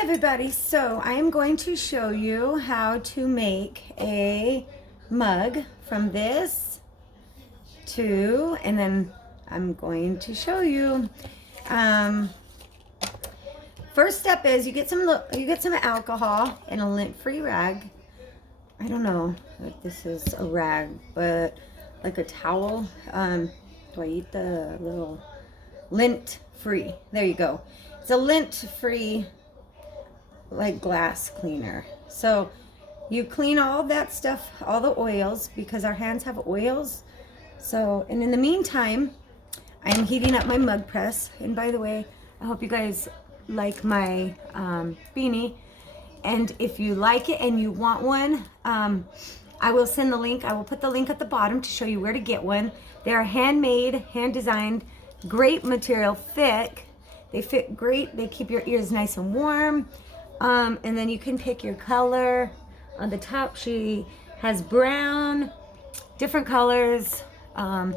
Hi everybody, so I am going to show you how to make a mug from this to, and then I'm going to show you. First step is you get some alcohol and a lint-free rag. I don't know if this is a rag, but like a towel. Do I eat the little lint-free? There you go. It's a lint-free like glass cleaner. So you clean all that stuff, all the oils, because our hands have oils. So, and in the meantime, I am heating up my mug press. And by the way, I hope you guys like my beanie. And if you like it and you want one, I will send the link. I will put the link at the bottom to show you where to get one. They are handmade, hand designed, great material, thick. They fit great. They keep your ears nice and warm. And then you can pick your color. On the top, she has brown, different colors, and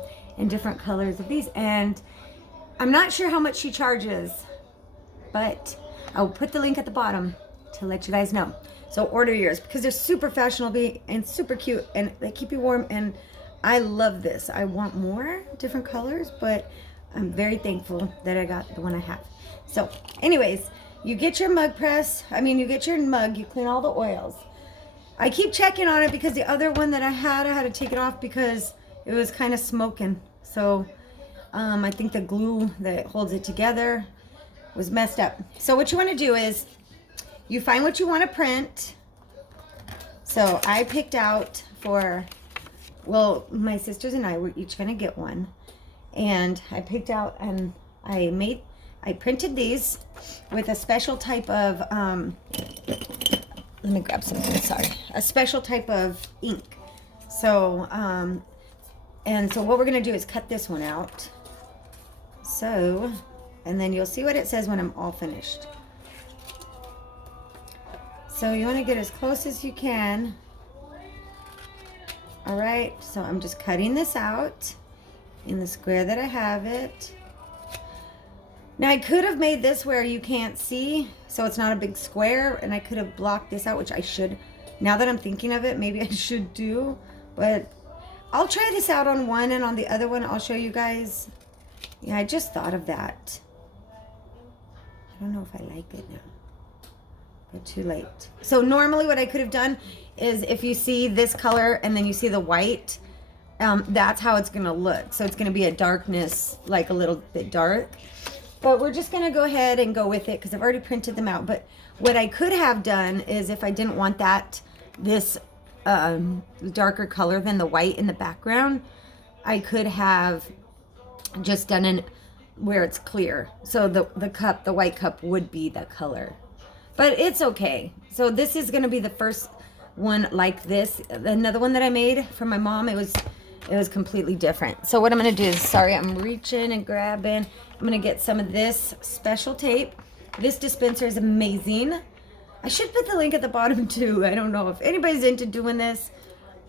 different colors of these. And I'm not sure how much she charges, but I'll put the link at the bottom to let you guys know. So order yours because they're super fashionable and super cute, and they keep you warm. And I love this. I want more different colors, but I'm very thankful that I got the one I have. So anyways, you get your mug press. You get your mug, you clean all the oils. I keep checking on it because the other one that I had to take it off because it was kind of smoking. So I think the glue that holds it together was messed up. So what you want to do is you find what you want to print. So I picked out my sisters and I were each going to get one. And I picked out and I printed these with a special type of, let me grab something, sorry. A special type of ink. So, and so what we're gonna do is cut this one out. So, and then you'll see what it says when I'm all finished. So you wanna get as close as you can. All right, so I'm just cutting this out in the square that I have it. Now I could have made this where you can't see, so it's not a big square, and I could have blocked this out, which I should. Now that I'm thinking of it, maybe I should do, but I'll try this out on one, and on the other one I'll show you guys. Yeah, I just thought of that. I don't know if I like it now, but too late. So normally what I could have done is if you see this color and then you see the white, that's how it's gonna look. So it's gonna be a darkness, like a little bit dark. But we're just going to go ahead and go with it because I've already printed them out. But what I could have done is if I didn't want this darker color than the white in the background, I could have just done it where it's clear. So the white cup would be the color. But it's okay. So this is going to be the first one like this. Another one that I made for my mom, it was completely different. So what I'm going to do is, sorry, I'm reaching and grabbing. I'm going to get some of this special tape. This dispenser is amazing. I should put the link at the bottom too. I don't know if anybody's into doing this.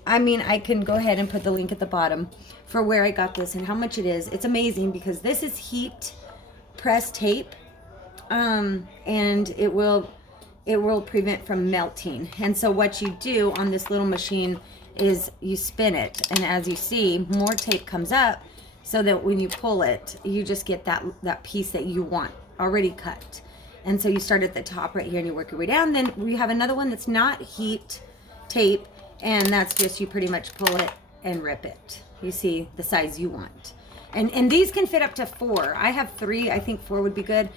I can go ahead and put the link at the bottom for where I got this and how much it is. It's amazing because this is heat press tape, and it will prevent from melting. And so what you do on this little machine is you spin it, and as you see, more tape comes up so that when you pull it, you just get that piece that you want already cut. And so you start at the top right here and you work your way down. Then we have another one that's not heat tape, and that's just you pretty much pull it and rip it. You see the size you want. And these can fit up to 4. I have 3. I think 4 would be good.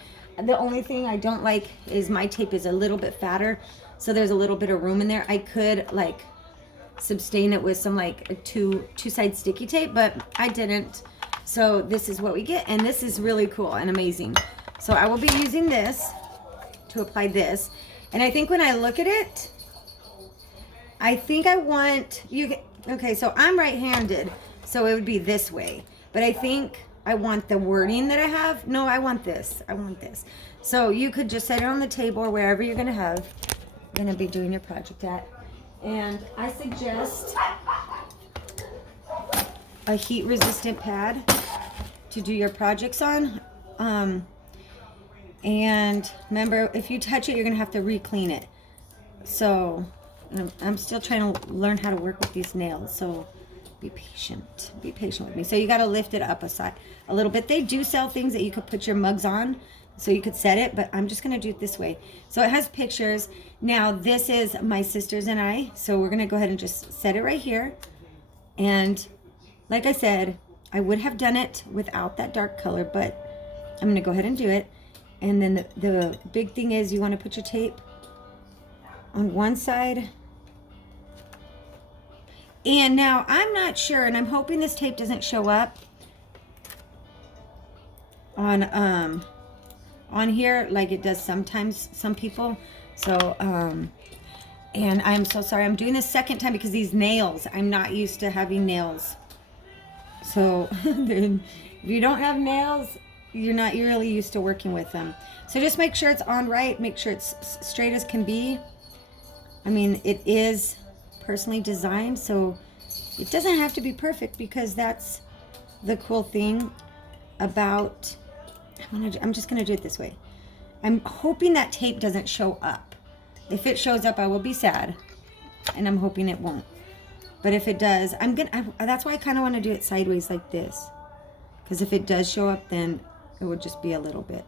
The only thing I don't like is my tape is a little bit fatter, so there's a little bit of room in there. I could like sustain it with some like a two-side sticky tape, but I didn't. So this is what we get, and this is really cool and amazing. So I will be using this to apply this, and I think when I look at it, I think I want okay, so I'm right-handed, so it would be this way, but I think I want the wording that I have. No, I want this. So you could just set it on the table or wherever you're gonna be doing your project at. And I suggest a heat resistant pad to do your projects on. And remember, if you touch it, you're going to have to re-clean it. So I'm still trying to learn how to work with these nails. So be patient. Be patient with me. So you got to lift it up a little bit. They do sell things that you could put your mugs on, so you could set it, but I'm just going to do it this way. So it has pictures. Now this is my sisters and I. So we're going to go ahead and just set it right here. And like I said, I would have done it without that dark color, but I'm going to go ahead and do it. And then the big thing is you want to put your tape on one side. And now I'm not sure, and I'm hoping this tape doesn't show up on here like it does sometimes some people. So and I'm so sorry. I'm doing this second time because these nails, I'm not used to having nails. So then if you don't have nails, you're really used to working with them. So just make sure it's on right. Make sure it's straight as can be. I mean, it is personally designed, so it doesn't have to be perfect, because that's the cool thing about, I'm just going to do it this way. I'm hoping that tape doesn't show up. If it shows up, I will be sad, and I'm hoping it won't. But if it does, that's why I kind of want to do it sideways like this, because if it does show up, then it would just be a little bit.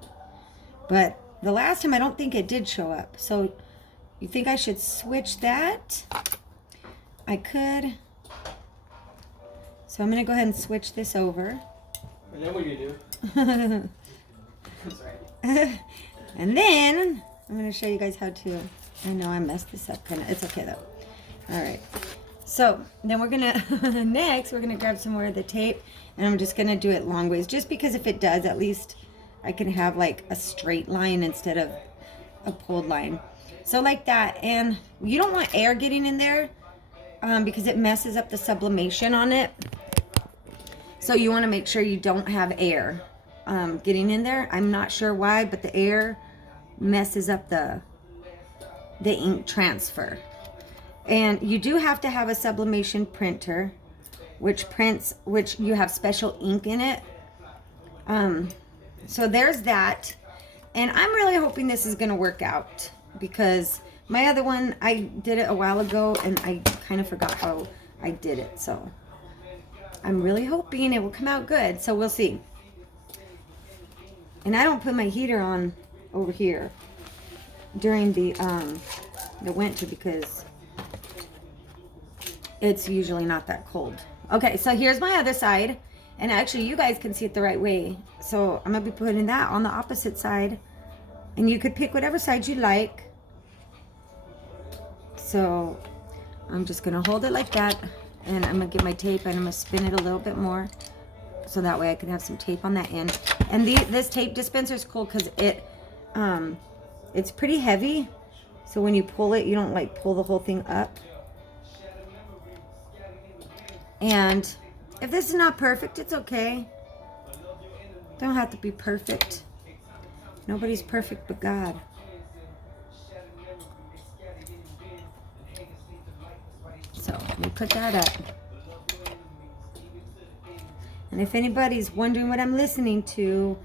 But the last time, I don't think it did show up. So you think I should switch that? I could. So I'm going to go ahead and switch this over. And then what do you do? And then I'm going to show you guys how to. I know I messed this up kind of. It's okay though. All right. So then we're going to, next, we're going to grab some more of the tape. And I'm just going to do it long ways. Just because if it does, at least I can have like a straight line instead of a pulled line. So like that. And you don't want air getting in there because it messes up the sublimation on it. So you want to make sure you don't have air getting in there. I'm not sure why, but the air messes up the ink transfer. And you do have to have a sublimation printer, which you have special ink in it. So there's that. And I'm really hoping this is going to work out, because my other one, I did it a while ago and I kind of forgot how I did it. So I'm really hoping it will come out good. So we'll see. And I don't put my heater on over here during the winter, because it's usually not that cold. Okay, so here's my other side. And actually, you guys can see it the right way. So I'm going to be putting that on the opposite side. And you could pick whatever side you like. So I'm just going to hold it like that. And I'm going to get my tape and I'm going to spin it a little bit more. So that way I can have some tape on that end. And this tape dispenser is cool because it's pretty heavy. So when you pull it, you don't like pull the whole thing up. And if this is not perfect, it's okay. Don't have to be perfect. Nobody's perfect but God. So let me put that up. And if anybody's wondering what I'm listening to,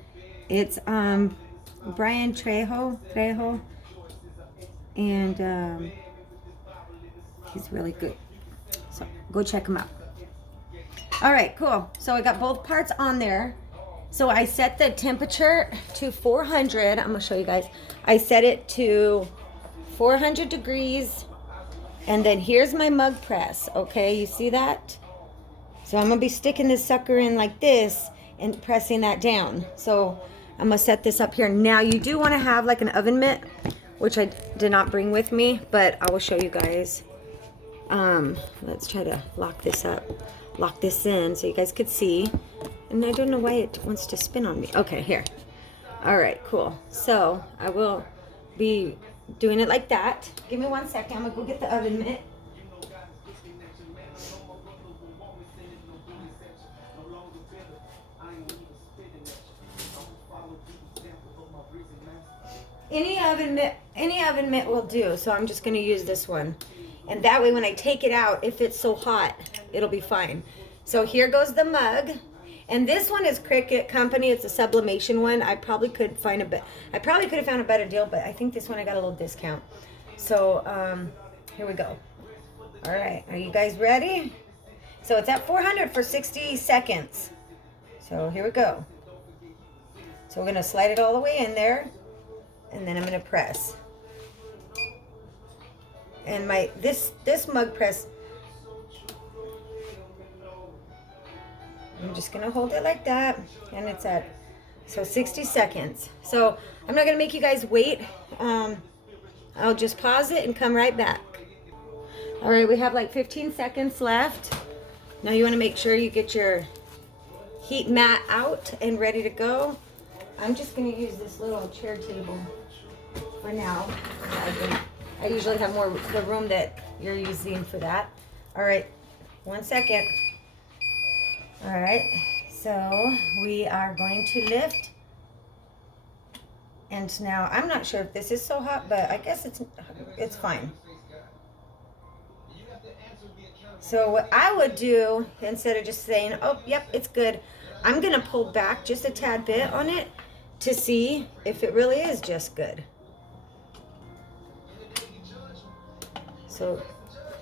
it's Brian Trejo. And he's really good. So go check him out. All right, cool. So I got both parts on there. So I set the temperature to 400. I'm going to show you guys. I set it to 400 degrees. And then here's my mug press. Okay, you see that? So I'm going to be sticking this sucker in like this and pressing that down. So I'm going to set this up here. Now you do want to have like an oven mitt, which I did not bring with me, but I will show you guys. Let's try to lock this up. Lock this in so you guys could see. And I don't know why it wants to spin on me. Okay, here. All right, cool. So I will be doing it like that. Give me 1 second. I'm going to go get the oven mitt. Any oven mitt will do. So I'm just going to use this one. And that way when I take it out, if it's so hot, it'll be fine. So here goes the mug. And this one is Cricut Company. It's a sublimation one. I probably could have found a better deal, but I think this one I got a little discount. So here we go. All right, are you guys ready? So it's at 400 for 60 seconds. So here we go. So we're gonna slide it all the way in there, and then I'm gonna press. And this mug press, I'm just gonna hold it like that, and it's at 60 seconds. So I'm not gonna make you guys wait. I'll just pause it and come right back. All right, we have like 15 seconds left. Now you wanna make sure you get your heat mat out and ready to go. I'm just gonna use this little chair table for now. I usually have more the room that you're using for that. All right, 1 second. All right, so we are going to lift. And now I'm not sure if this is so hot, but I guess it's fine. So what I would do, instead of just saying, oh, yep, it's good, I'm gonna pull back just a tad bit on it to see if it really is just good. So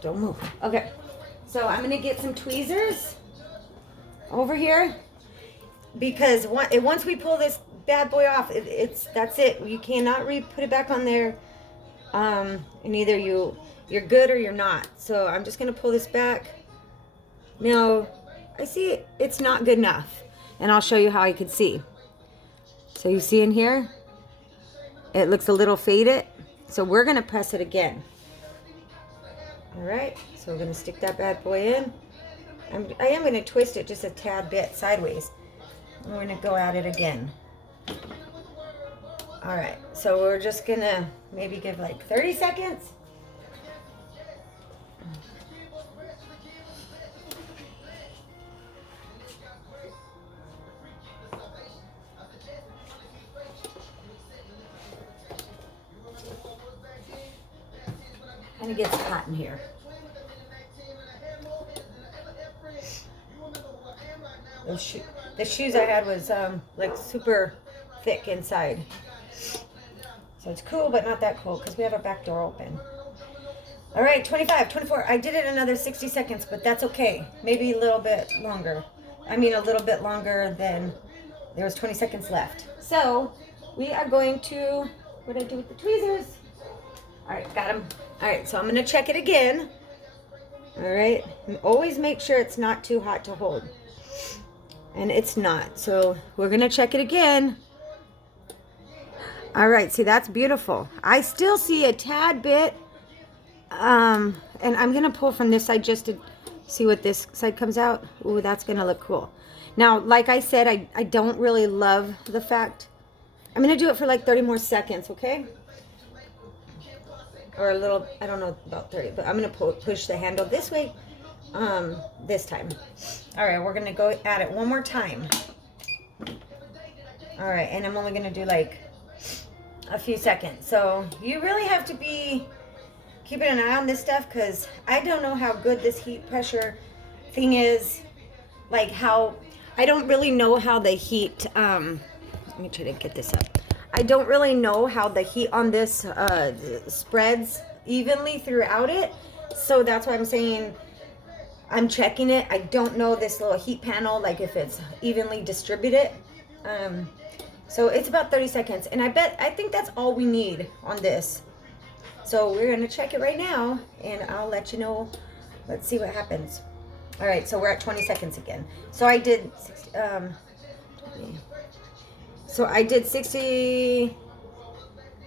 don't move. Okay, so I'm gonna get some tweezers over here, because once we pull this bad boy off, that's it. You cannot put it back on there, and either you're good or you're not. So I'm just gonna pull this back. Now I see it's not good enough, and I'll show you how I could see. So you see in here, it looks a little faded. So we're gonna press it again. All right, so we're gonna stick that bad boy in. I am gonna twist it just a tad bit sideways. We're gonna go at it again. All right, so we're just gonna maybe give like 30 seconds. And it gets hot in here. The shoes I had was like super thick inside. So it's cool, but not that cool, because we have our back door open. All right, 25, 24. I did it another 60 seconds, but that's okay. Maybe a little bit longer. I mean, a little bit longer than there was 20 seconds left. So we are going to, what did I do with the tweezers? All right, got them. All right, so I'm going to check it again. All right, and always make sure it's not too hot to hold. And it's not, so we're going to check it again. All right, see, that's beautiful. I still see a tad bit, and I'm going to pull from this side just to see what this side comes out. Ooh, that's going to look cool. Now, like I said, I don't really love the fact. I'm going to do it for like 30 more seconds, okay? Or a little, I don't know about 30, but I'm going to push the handle this way this time. All right, we're going to go at it one more time. All right, and I'm only going to do like a few seconds. So you really have to be keeping an eye on this stuff, because I don't know how good this heat pressure thing is. Like how, I don't really know how the heat, let me try to get this up. I don't really know how the heat on this spreads evenly throughout it. So that's why I'm saying I'm checking it. I don't know this little heat panel, like if it's evenly distributed. So it's about 30 seconds. And I think that's all we need on this. So we're going to check it right now, and I'll let you know. Let's see what happens. All right, so we're at 20 seconds again. So I did 60, so I did 60,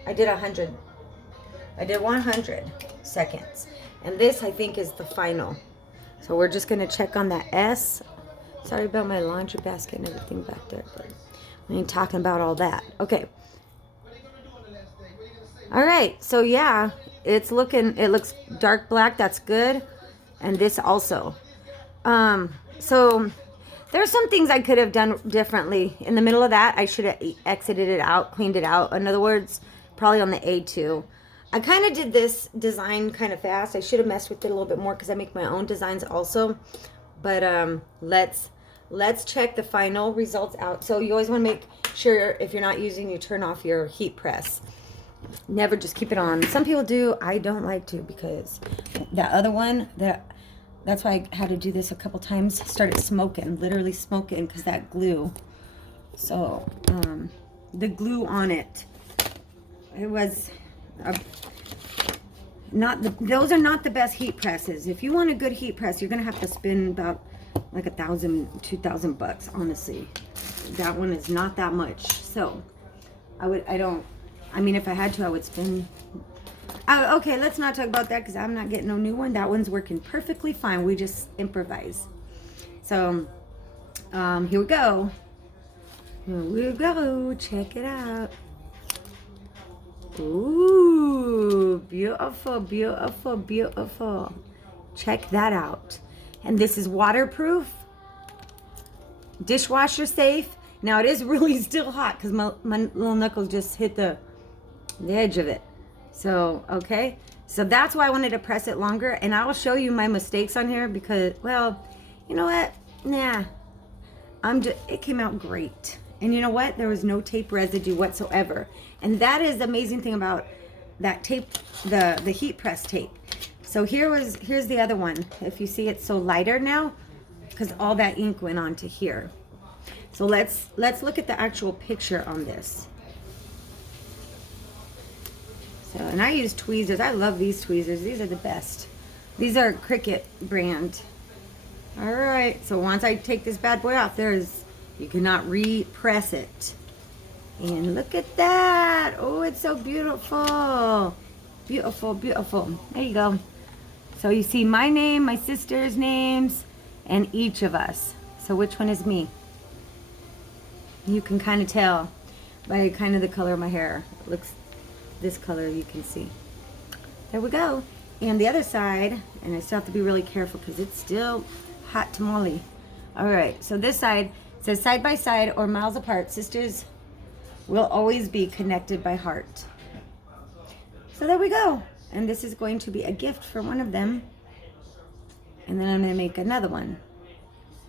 I did 100. I did 100 seconds. And this, I think, is the final. So we're just going to check on that S. Sorry about my laundry basket and everything back there, but we ain't talking about all that. Okay. All right. So, yeah, it looks dark black. That's good. And this also. So there's some things I could have done differently. In the middle of that, I should have exited it out, cleaned it out. In other words, probably on the A2. I kind of did this design kind of fast. I should have messed with it a little bit more because I make my own designs also. But let's let's check the final results out. So you always want to make sure if you're not using, you turn off your heat press. Never just keep it on. Some people do. I don't like to, because that other one, that's why I had to do this a couple times, started smoking, literally smoking, because that glue. So the glue on it, it was those are not the best heat presses. If you want a good heat press, you're gonna have to spend about like $1,000, $2,000, honestly. That one is not that much. So I mean, if I had to, I would spend. Okay, let's not talk about that, because I'm not getting no new one. That one's working perfectly fine. We just improvise. So here we go. Here we go. Check it out. Ooh, beautiful, beautiful, beautiful. Check that out. And this is waterproof, dishwasher safe. Now it is really still hot because my little knuckles just hit the edge of it. So, okay. So that's why I wanted to press it longer. And I will show you my mistakes on here because, well, you know what? Nah, it came out great. And you know what? There was no tape residue whatsoever. And that is the amazing thing about that tape, the heat press tape. So here's the other one. If you see, it's so lighter now because all that ink went on to here. So let's look at the actual picture on this. So, and I use tweezers. I love these tweezers. These are the best. These are Cricut brand. All right. So once I take this bad boy off, you cannot repress it. And look at that. Oh, it's so beautiful. Beautiful, beautiful. There you go. So you see my name, my sister's names, and each of us. So which one is me? You can kind of tell by kind of the color of my hair. It looks this color, you can see. There we go. And the other side, and I still have to be really careful because it's still hot tamale. All right, so this side says side by side or miles apart, sisters will always be connected by heart. So there we go. And this is going to be a gift for one of them. And then I'm going to make another one.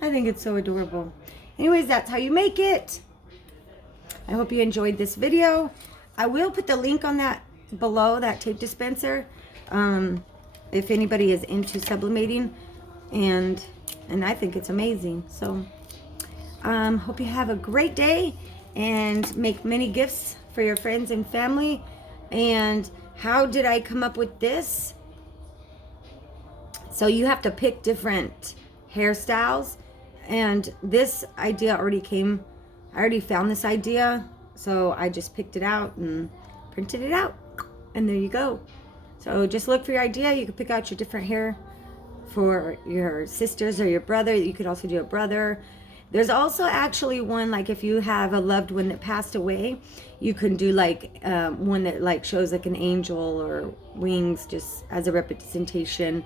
I think it's so adorable. Anyways, that's how you make it. I hope you enjoyed this video. I will put the link on that below, that tape dispenser, if anybody is into sublimating. And I think it's amazing. So hope you have a great day and make many gifts for your friends and family. And how did I come up with this? So you have to pick different hairstyles, and this idea already came, I already found this idea, so I just picked it out and printed it out, and there you go. So just look for your idea. You can pick out your different hair for your sisters or your brother. You could also do a brother. There's also actually one, like if you have a loved one that passed away, you can do like one that like shows like an angel or wings, just as a representation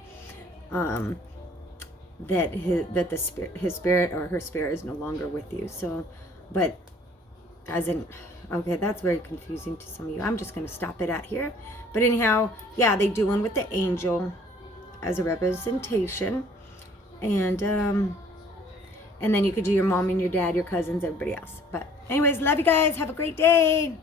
that his spirit or her spirit is no longer with you. So, but as in, okay, that's very confusing to some of you. I'm just going to stop it at here. But anyhow, yeah, they do one with the angel as a representation, and then you could do your mom and your dad, your cousins, everybody else. But anyways, love you guys. Have a great day.